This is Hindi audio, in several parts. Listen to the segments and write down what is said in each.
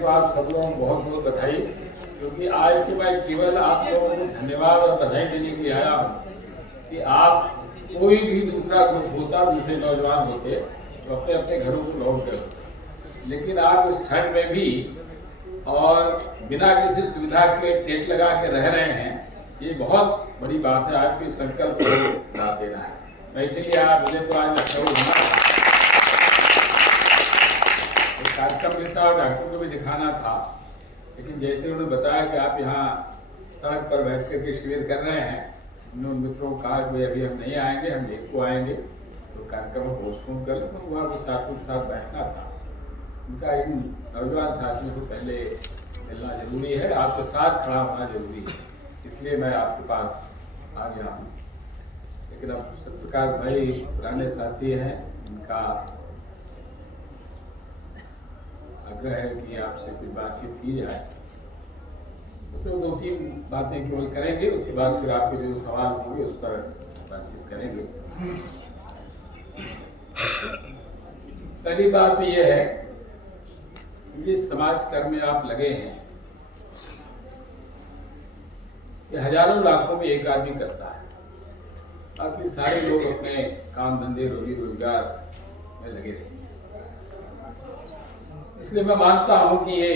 तो आप सब लोगों को बहुत बहुत बधाई, क्योंकि आज तो मैं केवल आप लोगों को धन्यवाद और बधाई देने के लिए आया हूँ कि आप कोई भी दूसरा ग्रुप होता, दूसरे नौजवान होते तो अपने अपने घरों को लौट गए, लेकिन आप इस ठंड में भी और बिना किसी सुविधा के टेंट लगा के रह रहे हैं, ये बहुत बड़ी बात है। आपके संकल्प को दाद देना है। मैं इसीलिए मुझे तो आज लखनऊ कार्यक्रम भी था और डॉक्टर को भी दिखाना था, लेकिन जैसे उन्होंने बताया कि आप यहाँ सड़क पर बैठ कर के शिविर कर रहे हैं, उन्होंने मित्रों को कहा कि अभी हम नहीं आएंगे, हम एक को आएंगे, तो कार्यक्रम को पोस्टपोन कर लें। तो वहाँ वो साथों के साथ बैठना था, उनका इन नौजवान साथियों को पहले मिलना जरूरी है, आपके साथ खड़ा होना जरूरी है, इसलिए मैं आपके पास आ गया हूँ। लेकिन अब सत्यप्रकाश भाई पुराने साथी हैं, उनका आग्रह है कि आपसे कुछ बातचीत की जाए, तो दो तीन बातें केवल करेंगे, उसके बाद फिर आपके जो सवाल होंगे उस पर बातचीत करेंगे। पहली बात तो यह है, जिस समाज कर्म में आप लगे हैं, ये हजारों लाखों में एक आदमी करता है, बाकी सारे लोग अपने काम धंधे रोजी रोजगार में लगे रहते हैं। इसलिए मैं मानता हूं कि ये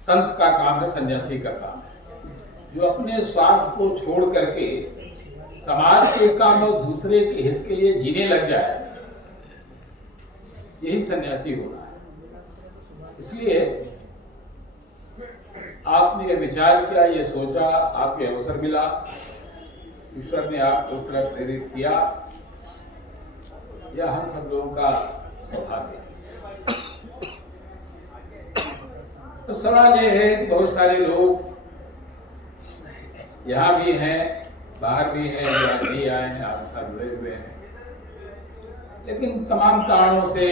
संत का काम है, सन्यासी का काम है, जो अपने स्वार्थ को छोड़ करके समाज के काम और दूसरे के हित के लिए जीने लग जाए, यही सन्यासी होना है। इसलिए आपने यह विचार किया, यह सोचा, आपके अवसर मिला, ईश्वर ने आपको उस तरह प्रेरित किया, यह हम सब लोगों का सौभाग्य है। तो सवाल यह है कि बहुत सारे लोग यहाँ भी हैं, बाहर भी हैं, जो आज नहीं आए हैं, आपके साथ जुड़े हुए हैं, लेकिन तमाम कारणों से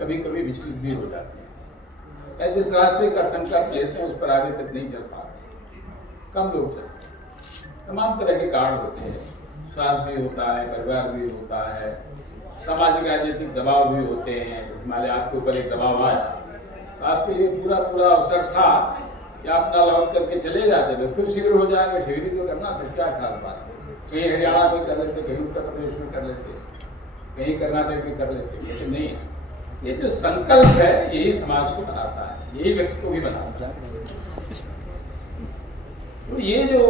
कभी कभी विचलित भी हो जाते हैं। या जिस रास्ते का संकल्प लेते हैं उस पर आगे तक नहीं चल पाते, कम लोग चलते हैं। तमाम तरह के कारण होते हैं, स्वास्थ्य भी होता है, परिवार भी होता है, सामाजिक राजनीतिक दबाव भी होते हैं। मान लिया आपके ऊपर एक दबाव आया, तो आपके लिए पूरा अवसर था कि आप ना लौट करके चले जाते थे, फिर शिविर हो जाएगा, शिविर तो करना था, क्या खास बात है। कहीं हरियाणा में कर लेते, कहीं उत्तर प्रदेश में कर लेते, कहीं कर्नाटक में कर लेते, लेकिन नहीं। ये जो संकल्प है यही समाज को बनाता है, यही व्यक्ति को भी बनाता है। तो ये जो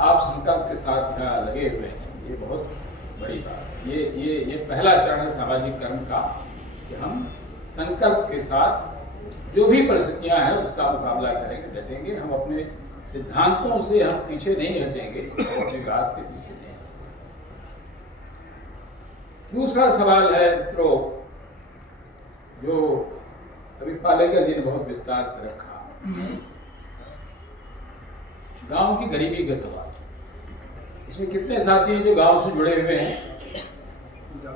आप संकल्प के साथ यहाँ लगे हुए हैं, ये बहुत बड़ी बात है। ये पहला चरण है सामाजिक कर्म का, कि हम संकल्प के साथ जो भी परिस्थितियां हैं उसका मुकाबला करेंगे, डटेंगे। हम अपने सिद्धांतों से हम पीछे नहीं हटेंगे, अपने बात से पीछे नहीं। दूसरा सवाल है मित्रों, जो अभी पालेकर जी ने बहुत विस्तार से रखा, गांव की गरीबी का सवाल। इसमें कितने साथी हैं जो गांव से जुड़े हुए हैं?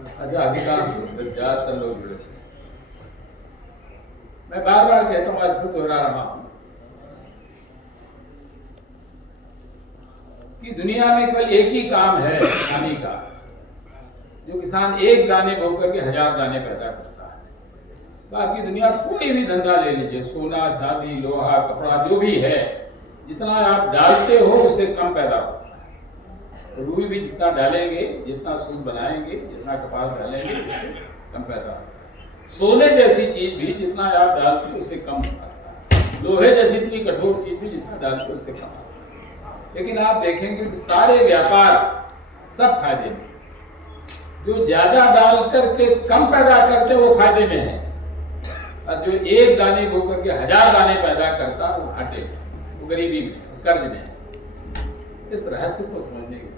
अच्छा, अधिकांश ज्यादातर लोग जुड़े। मैं बार बार कहता हूं, आज फिर दोहरा रहा हूं कि दुनिया में केवल एक ही काम है किसानी का, जो किसान एक दाने बो करके 1000 दाने पैदा करता है। बाकी दुनिया कोई भी धंधा ले लीजिए, सोना चांदी लोहा कपड़ा जो भी है, जितना आप डालते हो उससे कम पैदा होता है। रुई भी जितना डालेंगे, जितना सूत बनाएंगे, जितना कपास डालेंगे, उससे कम पैदा होता है। सोने जैसी चीज भी जितना आप डालते हो उससे कम होता है। लोहे जैसी इतनी कठोर चीज भी जितना डालते हो उससे कम होता है। लेकिन आप देखेंगे कि सारे व्यापार सब फायदे में, जो ज्यादा डाल करके कम पैदा करते वो फायदे में है, और जो एक दाने बो करके 1000 दाने पैदा करता वो घाटे में, वो गरीबी में, कर्ज में है। इस रहस्य को समझने के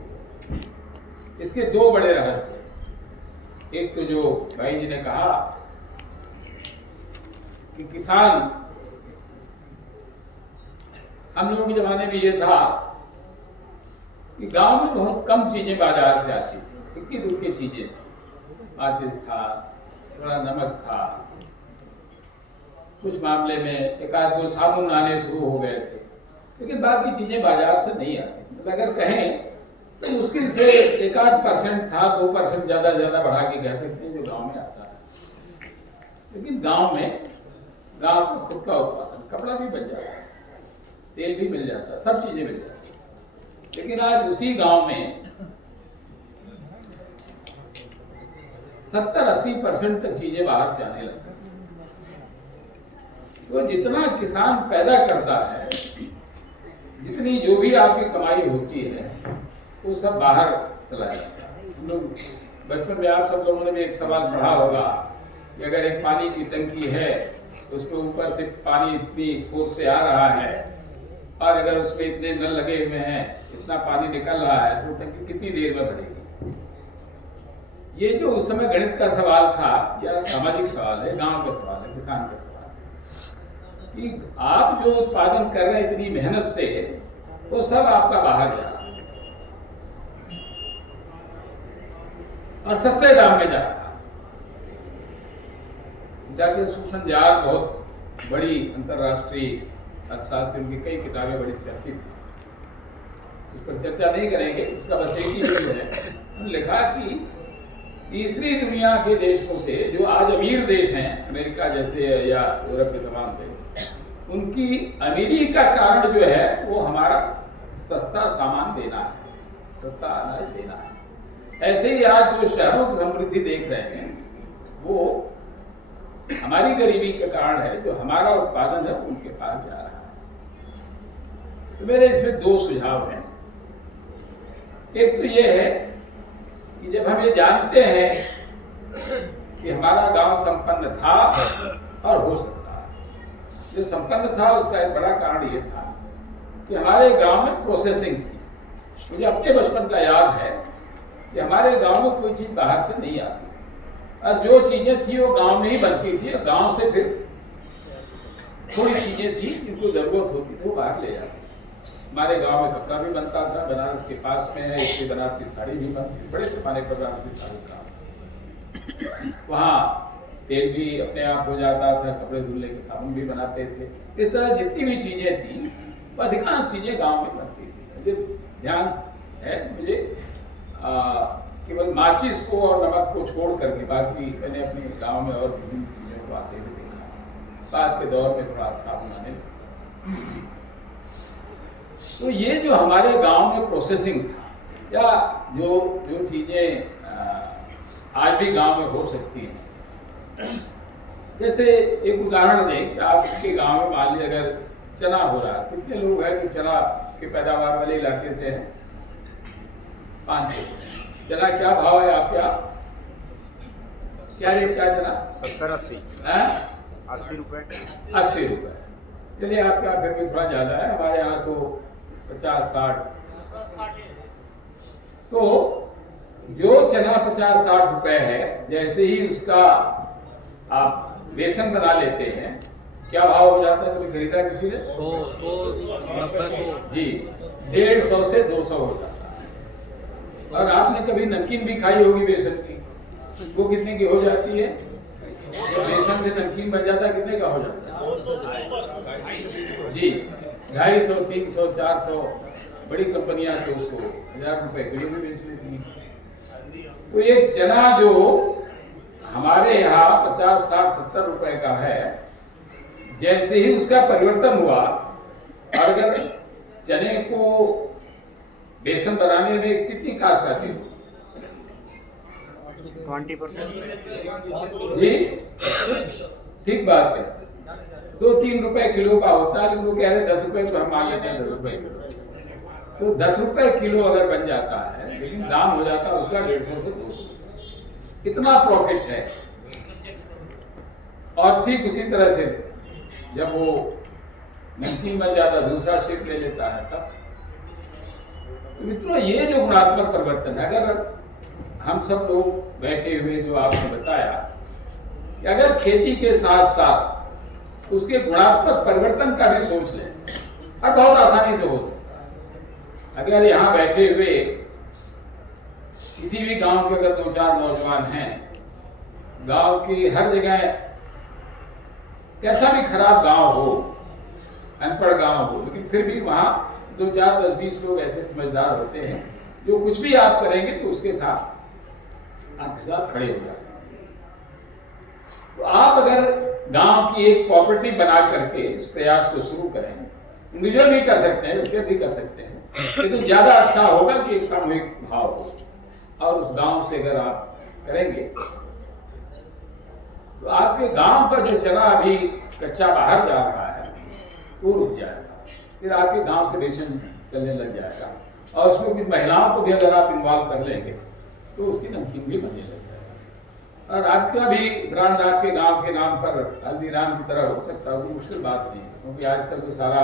इसके दो बड़े रहस्य। एक तो जो भाई जी ने कहा कि किसान, हम लोगों के जमाने में ये था कि गांव में बहुत कम चीजें बाजार से आती थी, इक्की दुक्की चीजें थी, माचिस था, थोड़ा नमक था, कुछ मामले में एक आध दो साबुन आने शुरू हो गए थे, लेकिन बाकी चीजें बाजार से नहीं आती। मतलब अगर कहें तो मुश्किल से 1-8% था, 2% ज्यादा बढ़ा के कह सकते हैं जो गांव में आता है। लेकिन गांव में गांव का खुद का उत्पादन, कपड़ा भी बन जाता है, तेल भी मिल जाता है, सब चीजें मिल जाती है। लेकिन आज उसी गांव में 70-80% तक चीजें बाहर से आने लगती हैं। तो जितना किसान पैदा करता है, जितनी जो भी आपकी कमाई होती है, वो सब बाहर चला जाता है। हम लोग बचपन में, आप सब लोगों ने भी एक सवाल पढ़ा होगा कि अगर एक पानी की टंकी है, उसमें ऊपर से पानी इतनी फोर्स से आ रहा है, और अगर उसमें इतने नल लगे हुए हैं, इतना पानी निकल रहा है, तो टंकी कितनी देर में भरेगी? ये जो उस समय गणित का सवाल था, या सामाजिक सवाल है, गांव का सवाल है, किसान का सवाल है, कि आप जो उत्पादन कर रहे हैं इतनी मेहनत से, वो सब आपका बाहर जा रहा है और सस्ते दाम में जा रहा है। जाके सुसन जार बहुत बड़ी अंतरराष्ट्रीय अर्थशास्त्र, उनकी कई किताबें बड़ी चर्चित थी, उस पर चर्चा नहीं करेंगे। उसका बस एक ही चीज है, उन्होंने लिखा कि तीसरी दुनिया के देशों से, जो आज अमीर देश हैं, अमेरिका जैसे या यूरोप के तमाम देश, उनकी अमीरी का कारण जो है वो हमारा सस्ता सामान देना है, सस्ता अनाज देना है। ऐसे ही आज जो शहरों की समृद्धि देख रहे हैं, वो हमारी गरीबी का कारण है, जो हमारा उत्पादन है उनके पास जा रहा है। तो मेरे इसमें दो सुझाव हैं। एक तो ये है कि जब हम ये जानते हैं कि हमारा गांव संपन्न था और हो सकता है, जो संपन्न था उसका एक बड़ा कारण ये था कि हमारे गांव में प्रोसेसिंग थी। मुझे अपने बचपन का याद है कि हमारे गांव में कोई चीज बाहर से नहीं आती, और जो चीजें थी वो गांव में ही बनती थी, और गांव से फिर थोड़ी चीजें थी जिनको जरूरत होती थी वो बाहर ले जाती। हमारे गांव में कपड़ा भी बनता था, बनारस के पास में है, इसलिए बनारसी साड़ी भी बनती, बड़े पैमाने पर बनारसी साड़ी का। वहाँ तेल भी अपने आप हो जाता था, कपड़े धुलने के साबुन भी बनाते थे। इस तरह जितनी भी चीजें थी, वो अधिकांश चीजें गांव में बनती थी। मुझे ध्यान है, मुझे केवल माचिस को और नमक को छोड़ करके बाकी मैंने अपने गांव में और विभिन्न चीजों को आते हुए देखा। बाद के दौर में थोड़ा साबुन आने लगा। तो ये जो हमारे गांव में प्रोसेसिंग था, या जो चीजें आज भी गांव में हो सकती हैं, जैसे एक उदाहरण दें कि आपके गांव में मान लीजिए अगर चना हो रहा है, कितने लोग हैं कि चना के पैदावार वाले इलाके से हैं? 500। चना क्या भाव है आपके यहाँ? क्या रेट क्या चना? 70-80। 80 रुपए। 80 रुपए। चलिए आपके यहाँ फिर भी थोड़ा ज्यादा है, हमारे यहाँ तो 50-60। तो जो चना 50-60 रुपए है, जैसे ही उसका आप बेसन बना लेते हैं, क्या भाव हो जाता है? कभी खरीदा किसी ने? 100 जी, 150 से 200 हो जाता है। और आपने कभी नमकीन भी खाई होगी बेसन की, वो कितने की हो जाती है? बेसन से नमकीन बन जाता है, कितने का हो जाता है? जी, 250, 300, 400। बड़ी कंपनियां तो उसको 1000 रुपए किलो में बेच लेती हैं। तो एक चना जो हमारे यहाँ 50, 60, 70 रुपए का है, जैसे ही उसका परिवर्तन हुआ, और अगर चने को बेसन बनाने में कितनी कास्ट आती है? 20%। जी, ठीक बात है। 2-3 रुपए किलो का होता है, लेकिन वो कह रहे 10 रुपए, तो हम मान लेते हैं 10 रुपए किलो। तो 10 रुपए किलो अगर बन जाता है, लेकिन दाम हो जाता है उसका 150 से 200। इतना प्रॉफिट है। और ठीक उसी तरह से जब वो नमकीन बन जाता, दूसरा शेप ले लेता है तब। तो मित्रों, ये जो गुणात्मक परिवर्तन है, अगर हम सब लोग बैठे हुए जो आपने बताया कि अगर खेती के साथ साथ उसके गुणात्मक परिवर्तन का भी सोच लें, और बहुत आसानी से हो सकता है। अगर यहाँ बैठे हुए किसी भी गांव के अगर 2-4 नौजवान हैं, गांव की हर जगह कैसा भी खराब गांव हो, अनपढ़ गांव हो, लेकिन फिर भी वहां 2-4, 10-20 लोग ऐसे समझदार होते हैं जो कुछ भी आप करेंगे तो उसके साथ आपके साथ खड़े हो जाते हैं। तो आप अगर गांव की एक कोऑपरेटिव बना करके इस प्रयास को शुरू करें, इंडिविजुअल भी कर सकते हैं, व्यक्तिगत भी कर सकते हैं, लेकिन ज्यादा अच्छा होगा कि एक सामूहिक भाव हो। और उस गांव से अगर आप करेंगे तो आपके गांव का जो चला अभी कच्चा बाहर जा रहा है वो रुक जाएगा, फिर आपके गांव से रेशम चलने लग जाएगा, और उसमें कुछ महिलाओं को भी अगर आप इन्वॉल्व कर लेंगे तो उसकी नमकीन भी बनने लग जाएगा। और आपका भी ब्रांड आपके गांव के नाम पर हल्दीराम की तरह हो सकता है, कोई मुश्किल बात नहीं है, क्योंकि आजकल तो सारा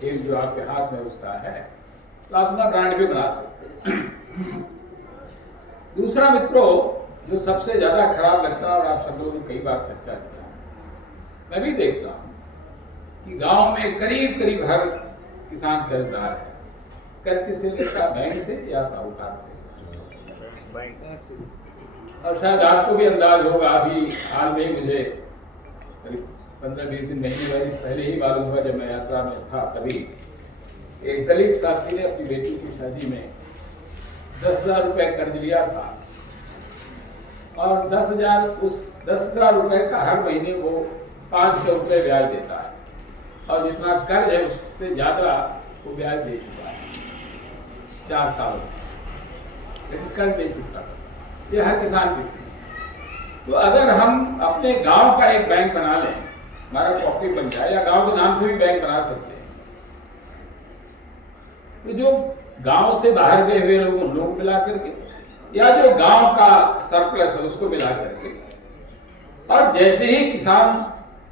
खेल जो आपके हाथ में उसका है, तो आप अपना ब्रांड भी बना सकते हैं। दूसरा मित्रों, जो सबसे ज्यादा खराब लगता है और आप सब लोगों ने कई बार चर्चा किया, मैं भी देखता हूं कि गांव में करीब करीब हर किसान कर्जदार है। कर्ज किससे लेता है? बैंक से या साहूकार से? और शायद आपको भी अंदाज होगा, अभी हाल में मुझे करीब 15-20 दिन महीने पहले ही मालूम हुआ, जब मैं यात्रा में था तभी एक दलित साथी ने अपनी बेटी की शादी में 10,000 रुपए कर्ज लिया था, और 10,000 रुपए का हर महीने वो 500 रुपए ब्याज देता है, और जितना कर्ज है उससे ज्यादा वो ब्याज दे चुका है 4 साल, लेकिन कर्ज दे चुका है। ये हर किसान की स्थिति। तो अगर हम अपने गांव का एक बैंक बना लें, हमारा कोऑपरेटिव बन जाए, या गांव के नाम से भी बैंक बना सकते हैं, तो जो गांव से बाहर गए हुए लोगों लोग मिला करके, या जो गांव का सरप्लस है उसको मिला करके, और जैसे ही किसान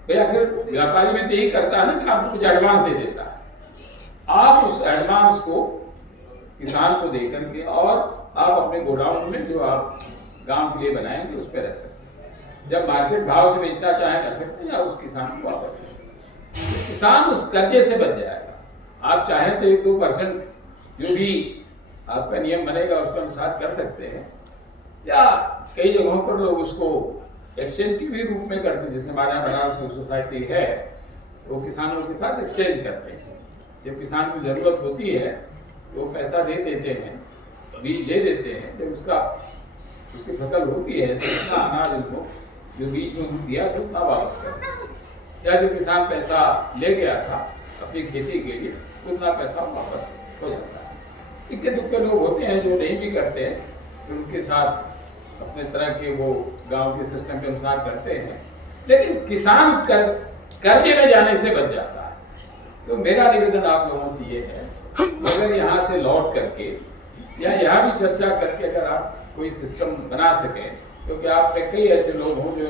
या फिर व्यापारी में तो यही करता है ना कि आपको कुछ एडवांस दे देता है, आप उस एडवांस को किसान को दे करके और आप अपने गोडाउन में जो आप गांव के लिए बनाएंगे उस पर रह सकते हैं। जब मार्केट भाव से बेचना चाहे कर सकते हैं, या उस किसान को वापस कर सकते हैं। तो किसान उस कर्जे से बच जाएगा। आप चाहें तो 1-2% जो भी आपका नियम बनेगा उसके अनुसार कर सकते हैं, या कई जगहों पर लोग उसको एक्सचेंज के भी रूप में करते हैं, जैसे हमारे यहाँ बनारस सोसाइटी है, वो किसानों के साथ एक्सचेंज करते हैं। जब किसान को जरूरत होती है तो वो पैसा दे देते हैं, बीज दे देते हैं, जब उसकी फसल होती है तो उतना अनाज उनको जो बीज में उनको दिया था उतना वापस करते हैं, या जो किसान पैसा ले गया था अपनी खेती के लिए उतना पैसा वापस हो जाता है। इक्के दुक्के लोग होते हैं जो नहीं भी करते हैं, तो उनके साथ अपने तरह के वो गांव के सिस्टम के अनुसार करते हैं, लेकिन किसान कर्जे में जाने से बच जाता है। तो मेरा निवेदन आप लोगों से ये है, अगर यहाँ से लौट करके या यहाँ भी चर्चा करके अगर आप कोई सिस्टम बना सके, क्योंकि आप में कई ऐसे लोग हों जो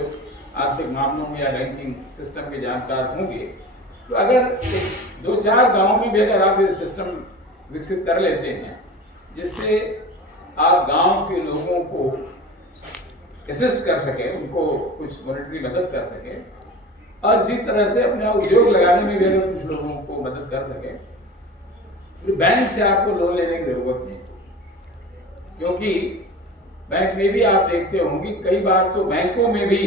आर्थिक मामलों में या बैंकिंग सिस्टम के जानकार होंगे, तो अगर 2-4 गांवों में भी अगर आप ये सिस्टम विकसित कर लेते हैं, जिससे आप गांव के लोगों को असिस्ट कर सके, उनको कुछ मॉनेटरी मदद कर सके, और इसी तरह से अपना उद्योग लगाने में भी अगर कुछ लोगों को मदद कर सके, तो बैंक से आपको लोन लेने की जरूरत नहीं, क्योंकि बैंक में भी आप देखते होंगे कई बार तो बैंकों में भी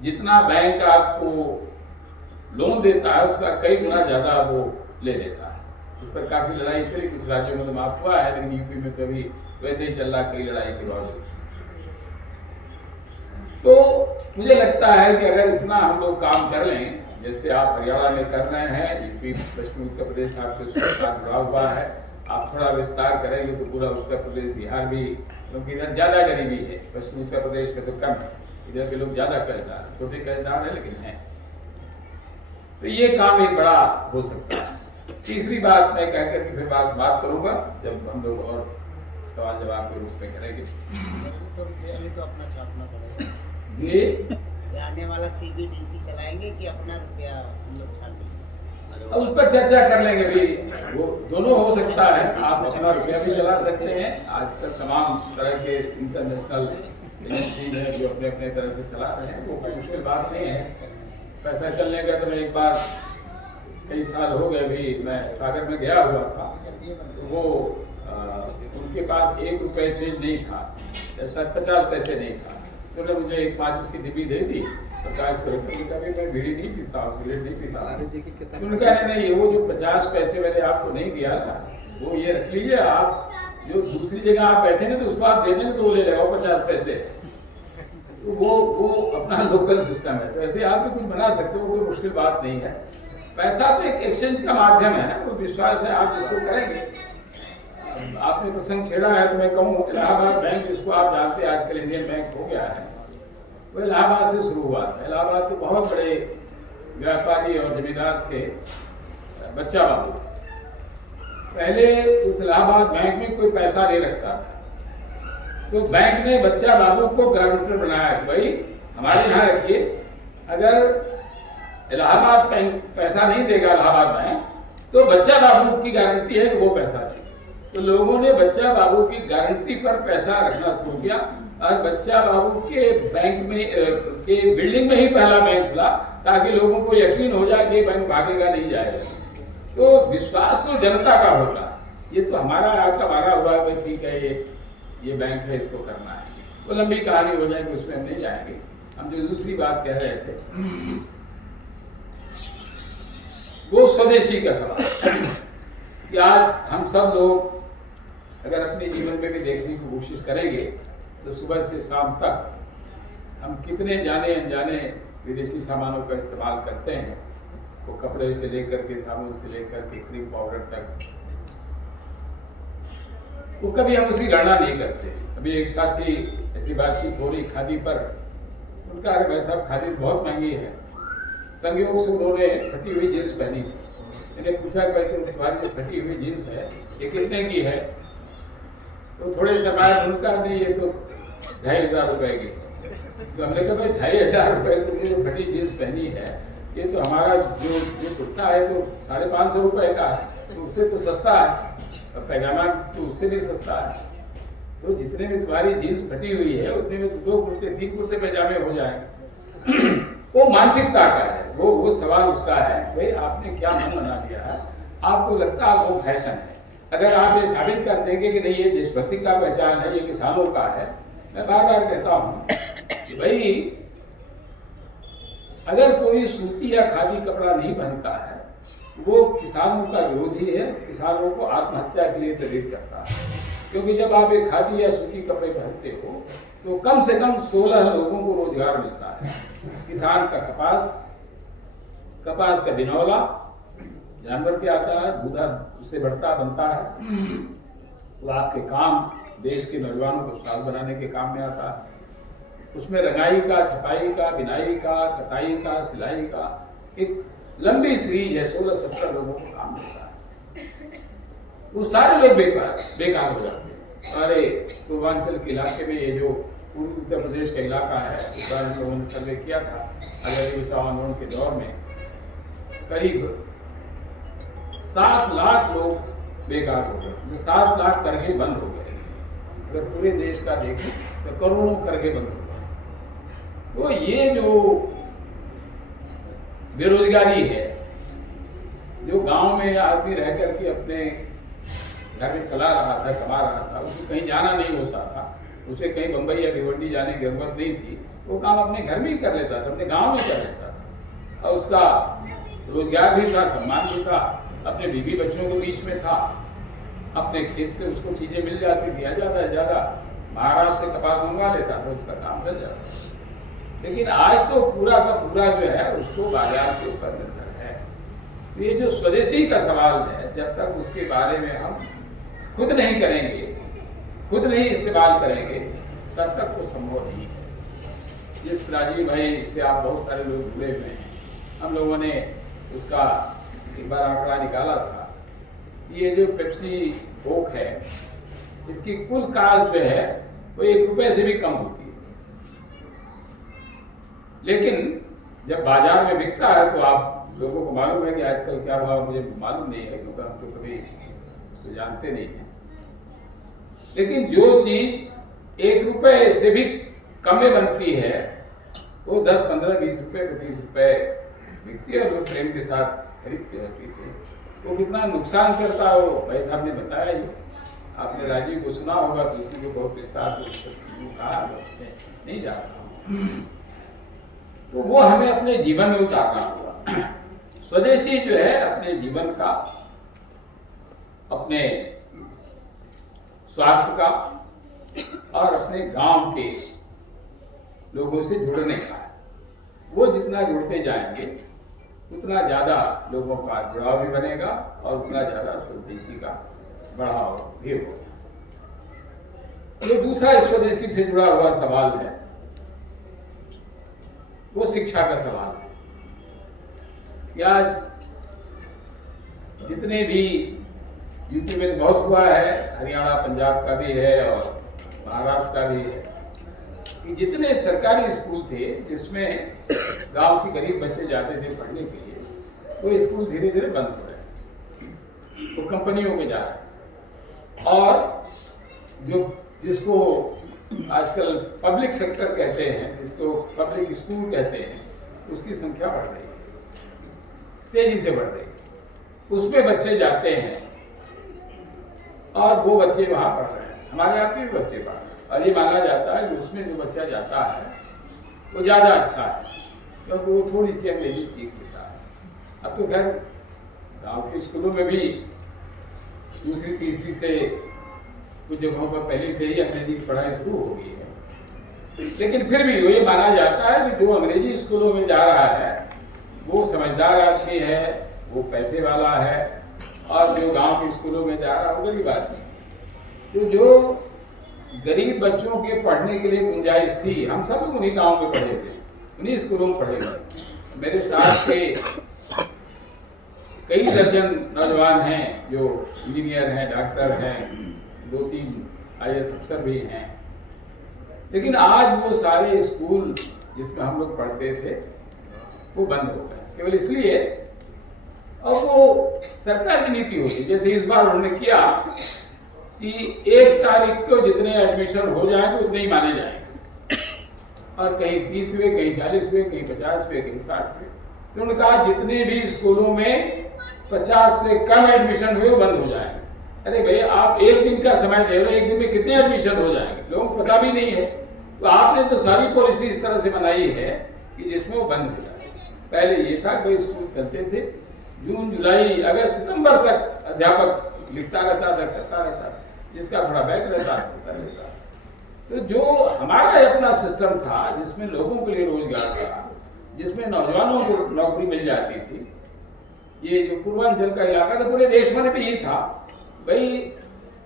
जितना बैंक आपको लोन देता है उसका कई गुना ज्यादा वो ले लेता है। उस पर काफी लड़ाई चली, कुछ राज्यों में तो माफ हुआ है, लेकिन यूपी में कभी वैसे ही चल रहा कई लड़ाई के बावजूद। तो मुझे लगता है कि अगर इतना हम लोग काम कर लें, जैसे आप हरियाणा में कर रहे हैं, यूपी पश्चिमी उत्तर प्रदेश आपके साथ जुड़ा हुआ है, आप थोड़ा विस्तार करेंगे तो पूरा उत्तर प्रदेश बिहार भी, क्योंकि इधर ज्यादा गरीबी है, पश्चिमी उत्तर प्रदेश में तो कम है, इधर के लोग ज्यादा कर्जदार, छोटे कर्जदार है लेकिन हैं। तो ये काम एक बड़ा हो सकता है। तीसरी बात मैं कहकर के फिर बात करूंगा जब हम लोग और सवाल जवाब के रूप में करेंगे। तो अपना छापना पड़ेगा ये आने वाला CBDC चलाएंगे कि अपना रुपया हम लोग छापेंगे? अब उस पर चर्चा कर लेंगे भी, वो दोनों हो सकता है। आप अपना रुपया भी चला सकते हैं, आजकल तमाम तरह के इंटरनेशनल एजेंसी हैं जो अपने अपने तरह से चला रहे हैं, वो कोई मुश्किल बात नहीं है। पैसा चलने का तो मैं एक बार कई साल हो गए भी, मैं सागर में गया हुआ था, तो वो उनके पास 1 रुपये चेंज नहीं था, शायद 50 पैसे नहीं था, तो उन्होंने मुझे एक 5 की डिब्बी दे दी 50 रुपये का, भी मैं बीड़ी नहीं पीता, सिगरेट नहीं पीता। उन्होंने कहा नहीं, ये वो जो 50 पैसे मैंने आपको नहीं दिया था वो ये रख लीजिए, आप जो दूसरी जगह आप बैठेंगे तो उसको आप दे देंगे तो वो ले लेगा 50 पैसे। तो वो अपना लोकल सिस्टम है। तो ऐसे आप भी कुछ बना सकते हो, कोई मुश्किल बात नहीं है। पैसा तो एक एक्सचेंज का माध्यम है ना, वो विश्वास है, आप इसको करेंगे। आपने प्रसंग छेड़ा है तो मैं कहूँ इलाहाबाद बैंक, जिसको आप जानते हैं आजकल इंडियन बैंक हो गया है, वो इलाहाबाद से शुरू हुआ था। इलाहाबाद के बहुत बड़े व्यापारी और जमींदार थे, बच्चा बाबू। पहले उस इलाहाबाद बैंक में कोई पैसा नहीं रखता था, तो बैंक ने बच्चा बाबू को गारंटर बनाया कि भाई हमारे यहाँ रखिए, अगर इलाहाबाद बैंक पैसा नहीं देगा इलाहाबाद बैंक, तो बच्चा बाबू की गारंटी है कि वो पैसा देगा। तो लोगों ने बच्चा बाबू की गारंटी पर पैसा रखना शुरू किया, और बच्चा बाबू के बैंक में के बिल्डिंग में ही पहला बैंक खुला, ताकि लोगों को यकीन हो जाए कि बैंक भागेगा नहीं जाएगा। तो विश्वास तो जनता का होगा, ये तो हमारा आपका मारा हुआ है भाई ठीक है ये बैंक है, इसको करना है। वो लंबी कहानी हो जाएगी, उसमें हम नहीं जाएंगे। हम जो दूसरी बात कह रहे थे वो स्वदेशी का सवाल कि आज हम सब लोग अगर अपने जीवन में भी देखने की कोशिश करेंगे तो सुबह से शाम तक हम कितने जाने अनजाने विदेशी सामानों का इस्तेमाल करते हैं। वो कपड़े से लेकर के, साबुन से लेकर के, क्रीम पाउडर तक, वो कभी हम उसकी गणना नहीं करते। अभी एक साथी ऐसी बातचीत हो रही खादी पर, उनका अरे भाई साहब खादी बहुत महंगी है। संयोग से उन्होंने फटी हुई जींस पहनी थी। मैंने पूछा भाई तुम्हारी जो फटी हुई जींस है ये कितने की है? तो थोड़े समय उनका नहीं, ये तो 2500 रुपए की। तो हमने कहा भाई 2500 रुपए की जो फटी जींस पहनी है, ये तो हमारा जो कुर्ता है तो 550 रुपए का है, तो उससे तो सस्ता है, और पैजामा तो उससे भी सस्ता है। तो जितने में तुम्हारी जींस फटी हुई है उतने में तो 2 कुर्ते 3 कुर्ते पैजामे हो जाएंगे। वो मानसिकता का है, वो सवाल उसका है भाई आपने क्या मन बना दिया है, आपको लगता है वो फैशन है। अगर आप ये साबित कर देंगे कि नहीं ये देशभक्ति का पहचान है, ये किसानों का है, मैं बार बार कहता हूँ कि भाई अगर कोई सूती या खादी कपड़ा नहीं पहनता है वो किसानों का विरोधी है, किसानों को आत्महत्या के लिए प्रेरित करता है। क्योंकि जब आप एक खादी या सूती कपड़े पहनते हो तो कम से कम 16 लोगों को रोजगार मिलता है। किसान का कपास का बिनौला जानवर के आता है, दूधा उससे बढ़ता बनता है, वो आपके काम देश के नौजवानों को स्वास्थ्य बनाने के काम में आता है। उसमें रंगाई का, छपाई का, बिनाई का, कटाई का, सिलाई का एक लंबी सीरीज है, 16-17 लोगों को काम मिलता है। वो सारे लोग बेकार हो जाते हैं। सारे पूर्वांचल के इलाके में, ये जो पूर्वी उत्तर प्रदेश का इलाका है, इस बार हम लोगों ने सर्वे किया था आजादी बचाओ आंदोलन के दौर में, करीब 7 लाख लोग बेकार हो गए। 7 लाख करके बंद हो गए। अगर पूरे देश का देखें तो करोड़ों करके बंद हो गए। तो ये जो बेरोजगारी है, जो गांव में आदमी रह करके अपने घर में चला रहा था, कमा रहा था, उसको कहीं जाना नहीं होता था, उसे कहीं बंबई या भिवंडी जाने की जरूरत नहीं थी, वो काम अपने घर में ही कर लेता था, अपने गांव में कर लेता था, और उसका रोजगार भी था, सम्मान भी था, अपने बीवी बच्चों के बीच में था, अपने खेत से उसको चीजें मिल जाती थी, ज्यादा से ज्यादा महाराष्ट्र से कपास मंगवा लेता था, उसका काम चल जाता। लेकिन आज तो पूरा का पूरा जो है उसको बाजार के ऊपर निर्भर है। तो ये जो स्वदेशी का सवाल है, जब तक उसके बारे में हम खुद नहीं करेंगे, खुद नहीं इस्तेमाल करेंगे, तब तक वो संभव नहीं है। जिस राजीव भाई से आप बहुत सारे लोग जुड़े हुए हैं, हम लोगों ने उसका एक बार आंकड़ा निकाला था, ये जो पेप्सी कोक है, इसकी कुल कास्ट जो है वो 1 रुपए से भी कम होती है। लेकिन जब बाजार में बिकता है तो आप लोगों को मालूम है कि आजकल क्या भाव, मुझे मालूम नहीं है क्योंकि हम तो कभी उसको जानते नहीं हैं। लेकिन जो चीज 1 रुपए से भी कम में बनती है वो 10, 15, 20 रुपए, 25 रुपए बिकती है, लोग प्रेम के साथ खरीदते हैं, पीते हैं। वो कितना नुकसान करता है वो भाई साहब ने बताया ही। आपने राजीव को सुना होगा तो उसकी को बहुत विस्तार से उस सब कहा, नहीं जानता हूँ। तो वो हमें अपने जीवन में उतारना होगा। स्वदेशी जो है अपने जीवन का, अपने स्वास्थ्य का और अपने गांव के लोगों से जुड़ने का है। वो जितना जुड़ते जाएंगे उतना ज़्यादा लोगों का जुड़ाव भी बनेगा और उतना ज़्यादा स्वदेशी का बढ़ाव भी होगा। जो दूसरा स्वदेशी से जुड़ा हुआ सवाल है वो शिक्षा का सवाल है। या जितने भी यूपी में बहुत हुआ है, हरियाणा पंजाब का भी है और महाराष्ट्र का भी है, कि जितने सरकारी स्कूल थे जिसमें गांव के गरीब बच्चे जाते थे पढ़ने के लिए, वो स्कूल धीरे धीरे बंद हो रहे हैं, वो कंपनियों में जा रहे हैं। और जो जिसको आजकल पब्लिक सेक्टर कहते हैं, जिसको पब्लिक स्कूल कहते हैं, उसकी संख्या बढ़ रही है, तेजी से बढ़ रही है। उसमें बच्चे जाते हैं और वो बच्चे वहां पढ़ रहे हैं। हमारे यहाँ के भी बच्चे पढ़ रहे हैं और ये माना जाता है कि उसमें जो बच्चा जाता है वो ज़्यादा अच्छा है, क्योंकि वो थोड़ी सी अंग्रेजी सीख लेता है। अब तो खैर गाँव के स्कूलों में भी दूसरी तीसरी से कुछ जगहों पर पहले से ही अंग्रेजी की पढ़ाई शुरू हो गई है, लेकिन फिर भी ये माना जाता है कि जो अंग्रेजी स्कूलों में जा रहा है वो समझदार आदमी है, वो पैसे वाला है, और जो गांव के स्कूलों में जा रहा है वो गरीब आदमी। तो जो गरीब बच्चों के पढ़ने के लिए गुंजाइश थी, हम सब लोग उन्हीं गाँव में पढ़े थे, उन्हीं स्कूलों में पढ़े थे। मेरे साथ के कई दर्जन नौजवान हैं जो इंजीनियर हैं, डॉक्टर हैं, 2-3 IAS अफसर भी हैं। लेकिन आज वो सारे स्कूल जिसमें हम लोग पढ़ते थे वो बंद हो गए, केवल इसलिए, और वो सरकार की नीति होती, जैसे इस बार उन्होंने किया कि 1 तारीख को जितने एडमिशन हो जाएंगे उतने ही माने जाएंगे, और कहीं 30वें, कहीं 40वें, कहीं 50वें, कहीं 60वें। तो उन्होंने कहा जितने भी स्कूलों में 50 से कम एडमिशन हुए वो बंद हो जाएंगे। अरे भैया, आप एक दिन का समय दे रहे हो, एक दिन में कितने एडमिशन हो जाएंगे, लोगों को पता भी नहीं है। तो आपने तो सारी पॉलिसी इस तरह से बनाई है कि जिसमें वो बंद हो जाए। पहले ये था कि स्कूल चलते थे, जून, जुलाई, अगस्त, सितंबर तक अध्यापक लिखता रहता था, करता रहता, जिसका थोड़ा बैक रहता रहता। तो जो हमारा अपना सिस्टम था जिसमें लोगों के लिए रोजगार था, जिसमें नौजवानों को नौकरी मिल जाती थी, ये जो पूर्वांचल का इलाका था, पूरे देश में भी यही था भाई,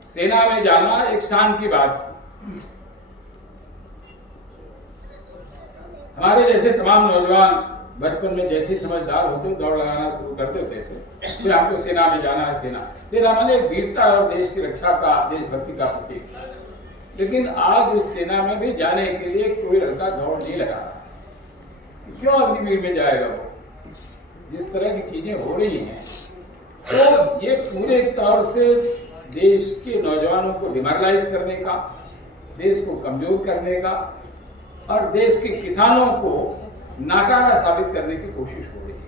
सेना में जाना एक शान की बात थी। हमारे जैसे तमाम नौजवान बचपन में जैसे ही समझदार होते दौड़ लगाना शुरू कर देते थे, फिर हमको सेना में जाना है। सेना माने एक वीरता और देश की रक्षा का, देशभक्ति का प्रतीक। लेकिन आज उस सेना में भी जाने के लिए कोई लड़का दौड़ नहीं लगा रहा। क्यों अग्निवीर में जाएगा वो? जिस तरह की चीजें हो रही हैं, तो ये पूरे तौर से देश के नौजवानों को डिमोरलाइज करने का, देश को कमजोर करने का और देश के किसानों को नाकारा साबित करने की कोशिश हो रही है।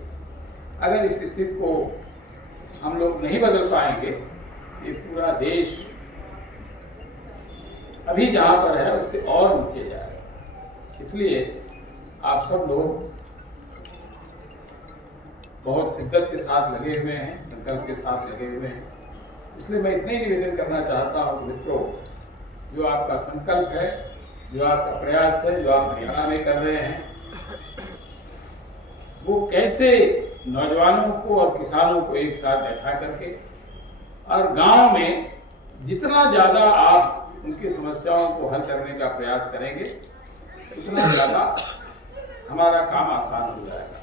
अगर इस स्थिति को हम लोग नहीं बदल पाएंगे, ये पूरा देश अभी जहां पर है उससे और नीचे जाएगा। इसलिए आप सब लोग बहुत शिद्दत के साथ लगे हुए हैं, संकल्प के साथ लगे हुए हैं। इसलिए मैं इतना ही निवेदन करना चाहता हूँ मित्रों, जो आपका संकल्प है, जो आपका प्रयास है, जो आप हरियाणा में कर रहे हैं, वो कैसे नौजवानों को और किसानों को एक साथ बैठा करके और गांव में जितना ज़्यादा आप उनकी समस्याओं को हल करने का प्रयास करेंगे, उतना ज़्यादा हमारा काम आसान हो जाएगा।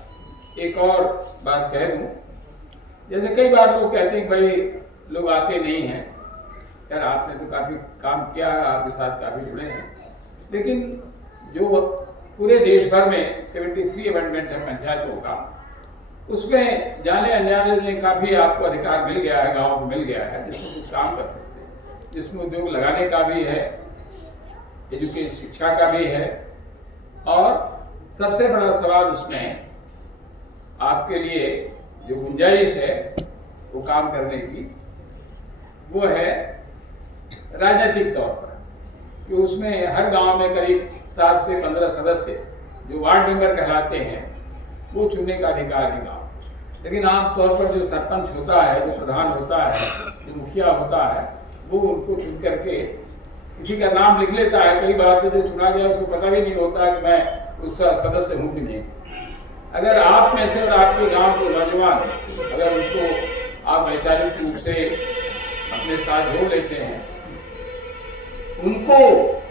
एक और बात कह दूं, जैसे कई बार लोग कहते हैं भाई लोग आते नहीं हैं। यार, आपने तो काफ़ी काम किया है, आपके साथ काफ़ी जुड़े हैं, लेकिन जो पूरे देश भर में 73 अमेंडमेंट है पंचायतों का, उसमें जाने अनजाने में काफ़ी आपको अधिकार मिल गया है, गाँव को मिल गया है, जिसमें कुछ काम कर सकते हैं, जिसमें उद्योग लगाने का भी है, एजुकेशन शिक्षा का भी है। और सबसे बड़ा सवाल उसमें आपके लिए जो गुंजाइश है वो काम करने की, वो है राजनीतिक तौर पर, कि उसमें हर गांव में करीब 7 से 15 सदस्य जो वार्ड मेंबर कहलाते हैं वो चुनने का अधिकार है गाँव। लेकिन आमतौर पर जो सरपंच होता है, जो प्रधान होता है, जो मुखिया होता है, वो उनको चुन करके किसी का नाम लिख लेता है, कई बार तो जो चुना गया उसको पता भी नहीं होता कि मैं उस सदस्य हूँ कि नहीं। अगर आप में से और आपके गांव के नौजवान अगर उनको आप वैचारिक रूप से अपने साथ जोड़ लेते हैं, उनको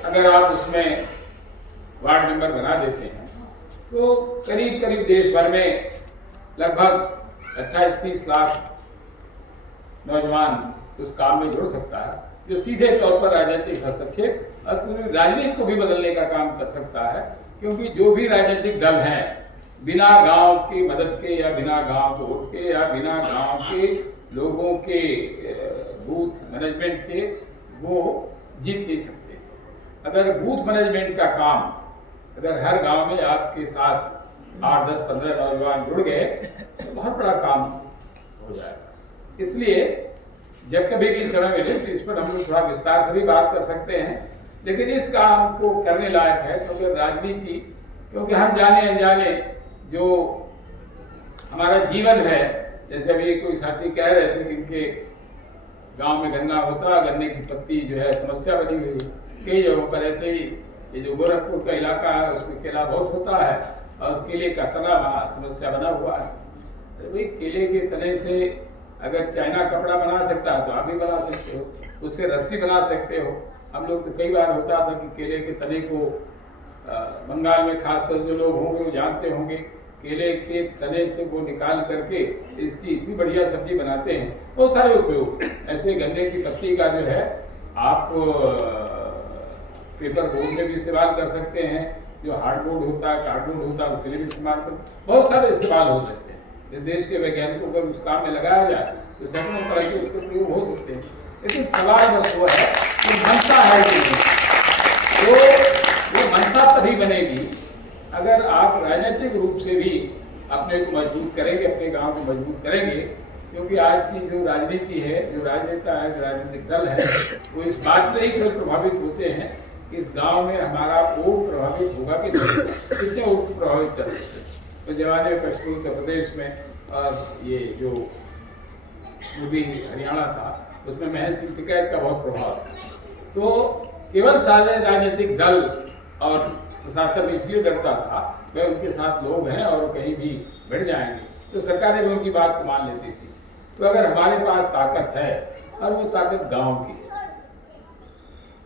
अगर आप उसमें वार्ड मेंबर बना देते हैं, तो करीब करीब देश भर में लगभग 28-30 लाख नौजवान उस काम में जुड़ सकता है, जो सीधे तौर पर राजनीतिक हस्तक्षेप और पूरी राजनीति को भी बदलने का काम कर सकता है। क्योंकि जो भी राजनीतिक दल हैं, बिना गांव की मदद के या बिना गांव वोट के या बिना गांव के लोगों के बूथ मैनेजमेंट के वो जीत नहीं सकते। अगर बूथ मैनेजमेंट का काम अगर हर गांव में आपके साथ 8, 10, 15 नौजवान जुड़ गए तो बहुत बड़ा काम हो जाएगा। इसलिए जब कभी भी समय मिले तो इस पर हम लोग थोड़ा विस्तार से भी बात कर सकते हैं, लेकिन इस काम को करने लायक है क्योंकि राजनीति, क्योंकि हम जाने अनजाने जो हमारा जीवन है, जैसे अभी कोई साथी कह रहे थे कि इनके गांव में गन्ना होता, गन्ने की पत्ती जो है समस्या बनी हुई है। कई जगहों पर ऐसे ही ये जो गोरखपुर का इलाका है उसमें केला बहुत होता है और केले का तना वहाँ समस्या बना हुआ है। तो भाई केले के तने से अगर चाइना कपड़ा बना सकता है तो आप भी बना सकते हो, उससे रस्सी बना सकते हो। हम लोग तो कई बार होता था कि केले के तने को बंगाल में खासकर जो लोग होंगे वो जानते होंगे, केले के तने से वो निकाल करके इसकी इतनी बढ़िया सब्जी बनाते हैं। बहुत सारे उपयोग ऐसे गन्ने की पत्ती का जो है आप पेपर बोर्ड में भी इस्तेमाल कर सकते हैं, जो हार्डबोर्ड होता है, कार्डबोर्ड होता है, उसके लिए भी इस्तेमाल कर, बहुत सारे इस्तेमाल हो सकते हैं। इस देश के वैज्ञानिकों को उस काम में लगाया जाए तो सैकड़ों तरह के उसके प्रयोग हो सकते हैं। लेकिन सवाल बस वो है कि मनसा है कि नहीं। तो ये मनसा तभी बनेगी अगर आप राजनीतिक रूप से भी अपने को मजबूत करेंगे, अपने गांव को मजबूत करेंगे। क्योंकि आज की जो राजनीति है, जो राजनेता है, जो राजनीतिक दल है, वो इस बात से ही केवल प्रभावित होते हैं कि इस गांव में हमारा वोट प्रभावित होगा कि नहीं, कितने वोट प्रभावित कर सकते हैं। तो जवाने में पश्चिमी उत्तर प्रदेश में और ये जो मूवी हरियाणा था उसमें महेंद्र सिंह टिकैत का बहुत प्रभाव था। तो केवल सारे राजनीतिक दल और प्रशासन इसलिए डरता था कि उनके साथ लोग हैं और कहीं भी बढ़ जाएंगे, तो सरकारें भी उनकी बात को मान लेती थी। तो अगर हमारे पास ताकत है और वो ताकत गांव की है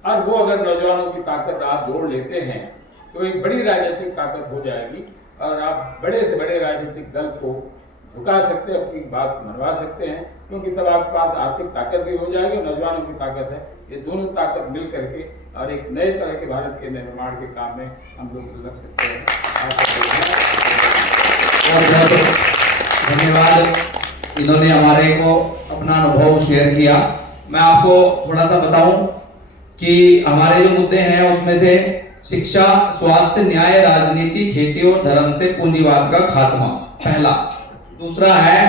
और वो अगर नौजवानों की ताकत आप जोड़ लेते हैं तो एक बड़ी राजनीतिक ताकत हो जाएगी और आप बड़े से बड़े राजनीतिक दल को झुका सकते हैं, अपनी बात मनवा सकते हैं। क्योंकि तब आपके पास आर्थिक ताकत भी हो जाएगी, नौजवानों की ताकत है, ये दोनों ताकत मिल करके और एक नए तरह के भारत के निर्माण के काम में हम लोग लग सकते हैं। धन्यवाद, इन्होंने हमारे को अपना अनुभव शेयर किया। मैं आपको थोड़ा सा बताऊं कि हमारे जो मुद्दे हैं उसमें से शिक्षा, स्वास्थ्य, न्याय, राजनीति, खेती और धर्म से पूंजीवाद का खात्मा पहला। दूसरा है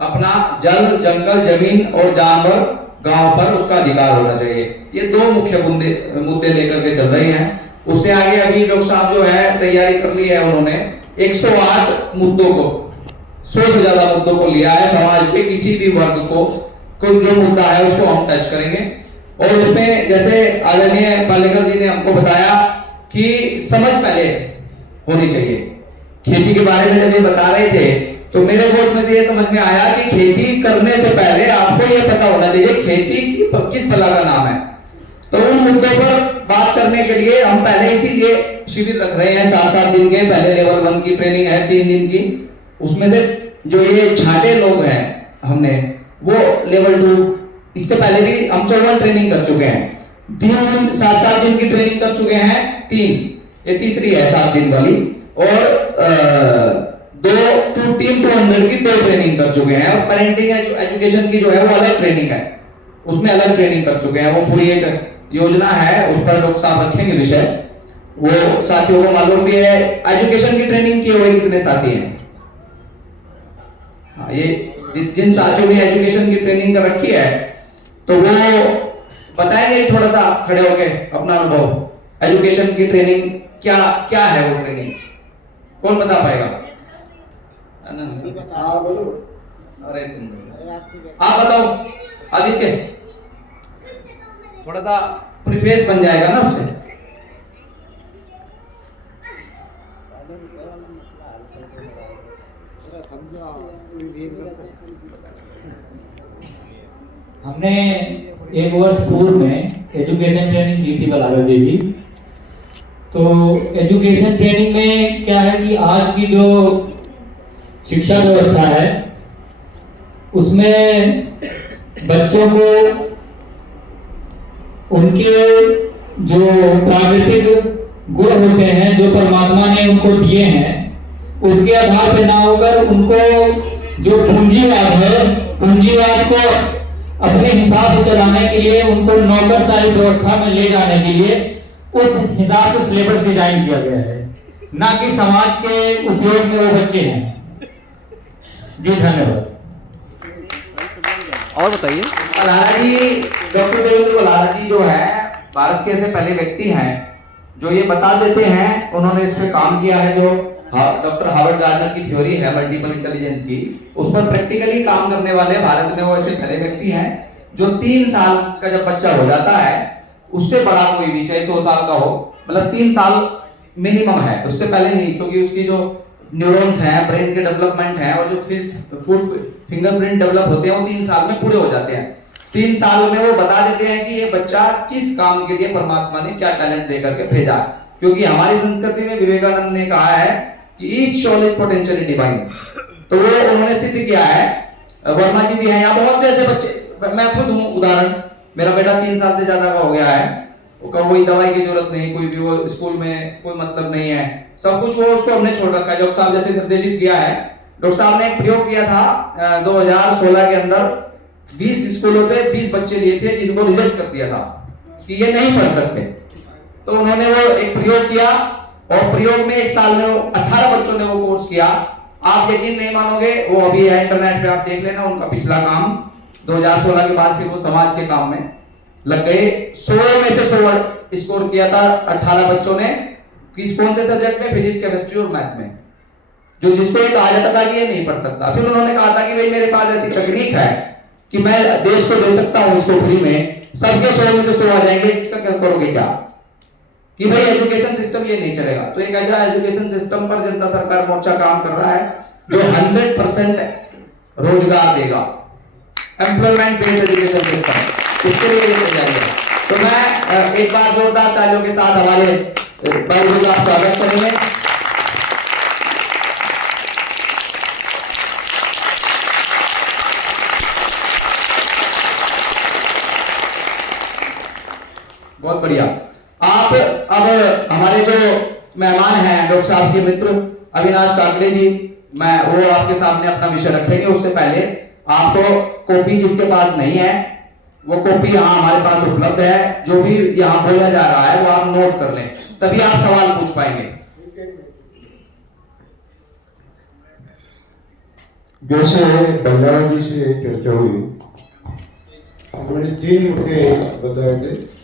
अपना जल, जंगल, जमीन और जानवर, गांव पर उसका अधिकार होना चाहिए। ये दो मुख्य मुद्दे लेकर के चल रहे हैं। उससे आगे अभी डॉक्टर साहब जो है तैयारी कर ली है, उन्होंने 108 मुद्दों को, 100 से ज्यादा मुद्दों को लिया है। समाज के किसी भी वर्ग को कोई जो मुद्दा है उसको हम टच करेंगे। और उसमें जैसे आदरणीय पालेकर जी ने हमको बताया कि समझ पहले होनी चाहिए। खेती के बारे में जब ये बता रहे थे तो मेरे को उसमें से ये समझ में आया कि खेती करने से पहले आपको ये पता होना चाहिए खेती की किस फला का नाम है। तो उन मुद्दों पर बात करने के लिए हम पहले इसीलिए शिविर रख रहे हैं 7-7 दिन के। पहले लेवल 1 की ट्रेनिंग है 3 दिन की, उसमें से जो ये छाटे लोग हैं हमने वो लेवल 2, इससे पहले भी हम 54 ट्रेनिंग कर चुके हैं। 7-7 दिन की ट्रेनिंग कर चुके हैं 3, ये तीसरी है 7 दिन वाली। और 2 टीम 200 की 2 ट्रेनिंग कर चुके हैं। और पेरेंटिंग एजुकेशन की जो है वो अलग ट्रेनिंग है, उसमें अलग ट्रेनिंग कर चुके हैं। वो पूरी एक योजना है, उस पर डॉक्टर साहब रखेंगे विषय, वो साथियों को मालूम भी है। एजुकेशन की ट्रेनिंग किए हुए कितने साथी हैं? हाँ, ये जिन साथियों ने एजुकेशन की ट्रेनिंग कर रखी है तो वो बताएंगे थोड़ा सा खड़े होके अपना अनुभव। एजुकेशन की ट्रेनिंग क्या क्या है वो ट्रेनिंग, कौन बता पाएगा? हाँ बोलो। अरे तुम आप बताओ आदित्य, थोड़ा सा प्रिफेस बन जाएगा ना उससे। हमने एक वर्ष पूर्व में एजुकेशन ट्रेनिंग की थी बलारा जी की। तो एजुकेशन ट्रेनिंग में क्या है कि आज की जो शिक्षा व्यवस्था है उसमें बच्चों को उनके जो प्राकृतिक गुण होते हैं जो परमात्मा ने उनको दिए हैं उसके आधार पर ना होकर उनको जो पूंजीवाद है, पूंजीवाद को अपने हिसाब से चलाने के लिए उनको नौकरशाही व्यवस्था में ले जाने के लिए उस हिसाब से सिलेबस डिजाइन किया गया है, ना कि समाज के उपयोग में वो बच्चे हैं। जी धन्यवाद। और बताइए। बलारा जी, डॉक्टर देवेंद्र बलारा जी जो है भारत के ऐसे पहले व्यक्ति हैं जो ये बता देते हैं, उन्होंने इस पे काम किया है, जो डॉक्टर हार्वर्ड गार्डनर की थ्योरी है मल्टीपल इंटेलिजेंस की, उस पर प्रैक्टिकली काम करने वाले भारत में वो ऐसे पहले व्यक्ति हैं जो 3 साल का जब बच्चा हो जाता है, उससे बड़ा कोई भी चाहे 100 साल का हो, मतलब 3 साल मिनिमम है, उससे पहले नहीं, क्योंकि उसकी जो न्यूरॉन्स हैं, ब्रेन के डेवलपमेंट हैं और जो फिंगरप्रिंट डेवलप होते हैं वो 3 साल में पूरे हो जाते हैं। 3 साल में वो बता देते हैं कि ये बच्चा किस काम के लिए परमात्मा ने क्या टैलेंट दे करके भेजा, क्योंकि हमारी संस्कृति में विवेकानंद ने कहा है कि each soul is potentially divine, तो वो उन्होंने सिद्ध किया है। वर्मा जी भी हैं, यहाँ बहुत से ऐसे बच्चे, मैं खुद हूँ उदाहरण, मेरा बेटा 3 साल से ज्यादा का हो गया है, कोई दवाई की जरूरत नहीं, कोई भी वो स्कूल में कोई मतलब नहीं है, सब कुछ वो उसको हमने छोड़ रखा है। डॉक्टर साहब जैसे निर्देशित किया है, डॉक्टर साहब ने एक प्रयोग किया था 2016 के अंदर, 20 स्कूलों से 20 बच्चे लिए थे जिनको रिजेक्ट कर दिया था कि ये नहीं पढ़ सकते, तो उन्होंने वो एक प्रयोग किया और प्रयोग में 1 साल में 18 बच्चों ने वो कोर्स किया। आप यकीन नहीं मानोगे, वो अभी है इंटरनेट पे, आप देख लेना उनका पिछला काम। 2016 के बाद फिर वो समाज के काम में लग गए। 100 में से 100 स्कोर किया था 18 बच्चों ने, किस कौन से सब्जेक्ट में, फिजिक्स, केमिस्ट्री और मैथ में, जो जिसको ये कहा जाता था कि ये नहीं पढ़ सकता। फिर उन्होंने कहा था कि भाई मेरे पास ऐसी तकनीक है कि मैं देश को दे सकता हूं इसको फ्री में, सबके 100 में से 100 आ जाएंगे, इसका क्या करोगे क्या, कि भाई एजुकेशन सिस्टम ये नहीं चलेगा। तो एक ऐसा एजुकेशन सिस्टम पर जनता सरकार मोर्चा काम कर रहा है जो 100% रोजगार देगा, एम्प्लॉयमेंट बेस्ड एजुकेशन सिस्टम, इसके लिए लेके जाएगा। तो मैं एक बार जोरदार तालियों के साथ हमारे भाई का स्वागत करेंगे। बहुत बढ़िया। आप अब हमारे जो मेहमान हैं डॉक्टर साहब के मित्र अविनाश काकड़े जी, मैं वो आपके सामने अपना विषय रखेंगे। उससे पहले आपको कॉपी जिसके पास नहीं है वो कॉपी यहाँ हमारे पास उपलब्ध है, जो भी यहाँ बोला जा रहा है वो आप नोट कर लें, तभी आप सवाल पूछ पाएंगे। जैसे बल्लारा जी से चर्चा हुई, उन्होंने 3 मुद्दे बताए थे।